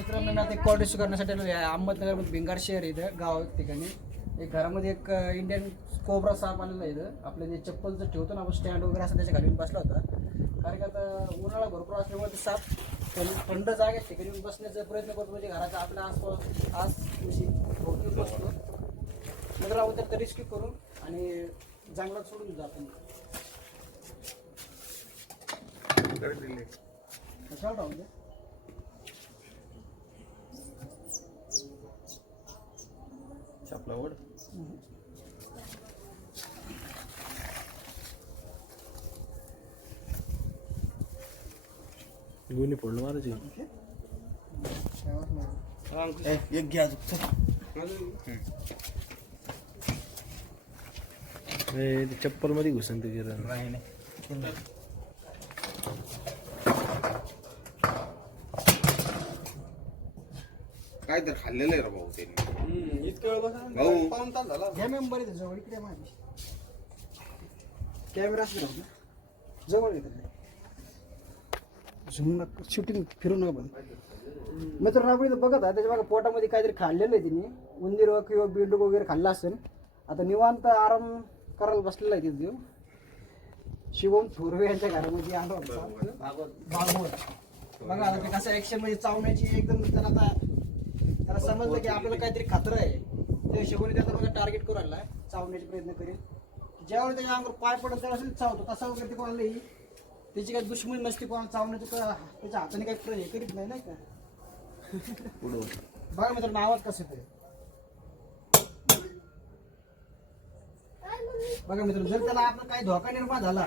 मित्रांनो ना ते कॉल रिसिव्ह करण्यासाठी आलो आहे. अहमदनगरमध्ये भिंगार शहर इथं गाव ठिकाणी. एक घरामध्ये एक इंडियन कोबरा साप आलेला आहे इथं. आपलं जे चप्पल जर ठेवतो ना आपण स्टँड वगैरे असं त्याच्याखाली बसला होता. कारण की आता उन्हाळा भरपूर असल्यामुळे ते साप थंड- जागेत ठिकाणी बसण्याचा प्रयत्न करतो. म्हणजे घराच्या आपल्या आसपास आस अशी भोवती बसतो. आपण त्यात रिस्क्यू करू आणि जंगलात सोडून जातो आपण. कशाला ओढ गुन्हे फोडलं मारायची एक घ्या चप्पलमध्ये घुसन ते गिरण नाही. काय तर खाल्लेलं आहे रे भाऊ त्यांनी. इतक्या वेळ बसा भाऊ. पाऊन तास झाला. घ्या मेंबर आहे जवळ इकडे माझी कॅमेरा असले ना. जवळ येतात झूम नका शूटिंग फिरू नका आपण इथं बघत आहे. त्याच्या बघा पोटामध्ये काहीतरी खाल्लेलं आहे तिने. उंदीर किंवा बेंडूक वगैरे खाल्ला असेल. आता निवांत आराम करायला बसलेला आहे तिथे शिवम थोरवे यांच्या घरामध्ये आलो. होता भागवत. बघा आता ते कसं ऍक्शन म्हणजे चावण्याची एकदम त्याला आता त्याला समजलं की आपल्याला काहीतरी खात्र आहे. त्या हिशोबाने त्याचा बघा टार्गेट करू लागला. चावण्याचे प्रयत्न करेल. ज्यावेळी त्याच्या अंगावर पाय पडत त्यावेळेस ते चावतो. तसा वगैरे ते कोणालाही त्याची काही दुश्मनी नसते कोणाला चावण्याची त्याच्या हाताने काही हे करीत नाही नाही का? बघा मित्रांनो आवाज कसा येतोय? बघा मित्रांनो जर त्याला आपला काही धोका निर्माण झाला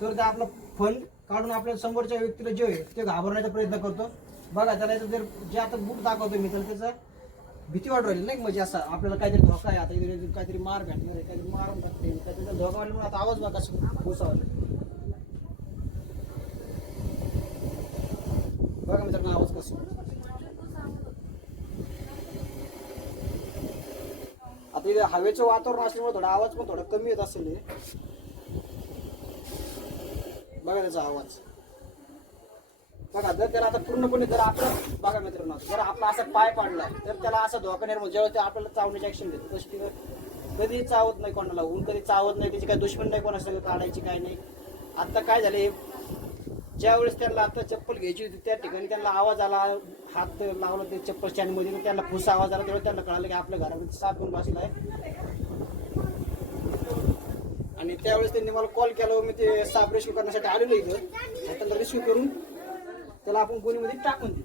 तर ते आपला फन काढून आपल्या समोरच्या व्यक्तीला जे आहे ते घाबरण्याचा प्रयत्न करतो. बघा त्याला जर जे आता बुक दाखवतो मी तर त्याचं भीती वाटू राहिली नाही म्हणजे असं आपल्याला काहीतरी धोका आहे आता इथे काहीतरी मार भेटणार आहे काहीतरी मारून भेटते त्याचा धोका वाटल्यामुळे आता आवाज बघा कसं घुसावला बघा मित्रांनो आवाज कसं आता इथे हवेचं वातावरण असल्यामुळे थोडा आवाज पण थोडा कमी येत असेल बघा त्याचा आवाज. बघा जर त्याला आता पूर्णपणे जर आपलं बघा मित्रांनो जर आपला असा पाय पाडला तर त्याला असा धोका निर्माण जेव्हा ते आपल्याला चावण्याची ऍक्शन घेतो तशी ती कधी चावत नाही कोणाला ऊन कधी चावत नाही त्याची काय दुश्मन नाही कोणाला काढायची काय नाही. आता काय झाले ज्यावेळेस त्यांना आता चप्पल घ्यायची होती त्या ठिकाणी त्यांना आवाज आला हात लावला ते चप्पल स्टँडमध्ये त्यांना फुस आवाज आला तेव्हा त्यांना कळालं की आपल्या घरामध्ये साप येऊन बसलाय आणि त्यावेळेस त्यांनी मला कॉल केला मी ते साप रेस्क्यू करण्यासाठी आलेलो इथं. त्यांना त्याला रेस्क्यू करून त्याला आपण गोणीमध्ये टाकून देऊ.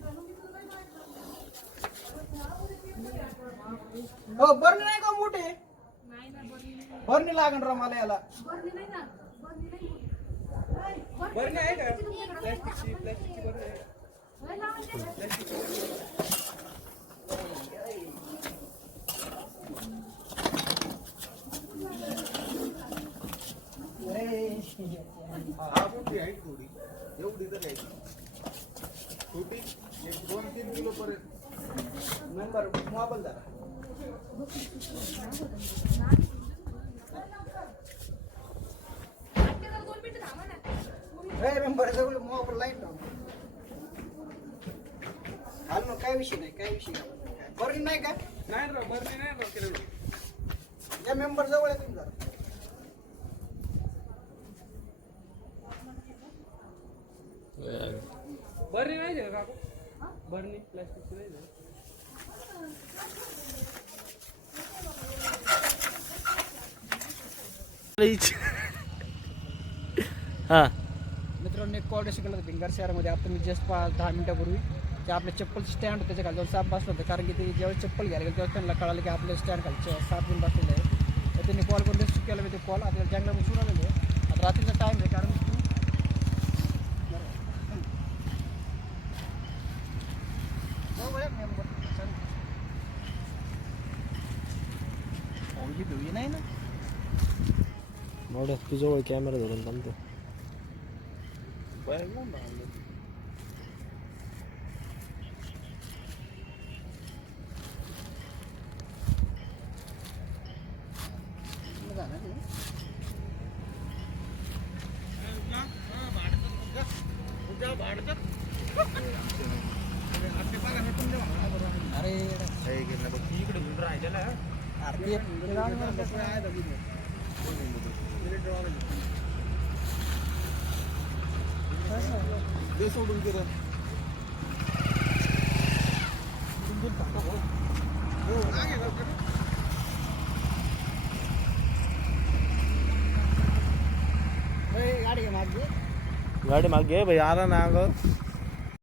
हो बरणी नाही का मोठे? बरणी लागण राव मला याला. बरं नाही का? प्लॅस्टिकची प्लॅस्टिकची बरं आहे. हा मोठी आहे थोडी. एवढी तर आहे. छोटी एक दोन तीन किलो पर्यंत. मेंबर मोबाईल ए मेंबर जवळ मोबाईल लाइट हाल मग काय विषय नाही काय विषय नाही. बरं नाही का? नाही राव बरं नाही राव केलं या मेंबर जवळ आहे तुम्ही जरा बरं नाही का काकू. बरं प्लॅस्टिकची नाही का? हा. मित्रांनो एक कॉल शिकलं होतं भिंगार शहरामध्ये. आता मी जस्ट पाच दहा मिनिटापूर्वी. ते आपल्या चप्पलचं स्टँड होतं त्याच्याखाली जाऊन साप बसलं होतं. कारण की ते ज्यावेळेस चप्पल घ्यायला गेलं तेव्हा त्यांना कळालं की आपल्या स्टँड खाली साप येऊन बसलेलं आहे. तर त्यांनी कॉल करून केला. मी ते कॉल आता जंगलामध्ये सुरू आलेलो आहे. आता रात्रीचा टाईम आहे कारण मोठ्या तू जवळ कॅमेरा धरून थांबतो. अरे. इकडे राहिलेला दे सोडून तिला ए, गाडी घे मागे. गाडी मागे भाई आला ना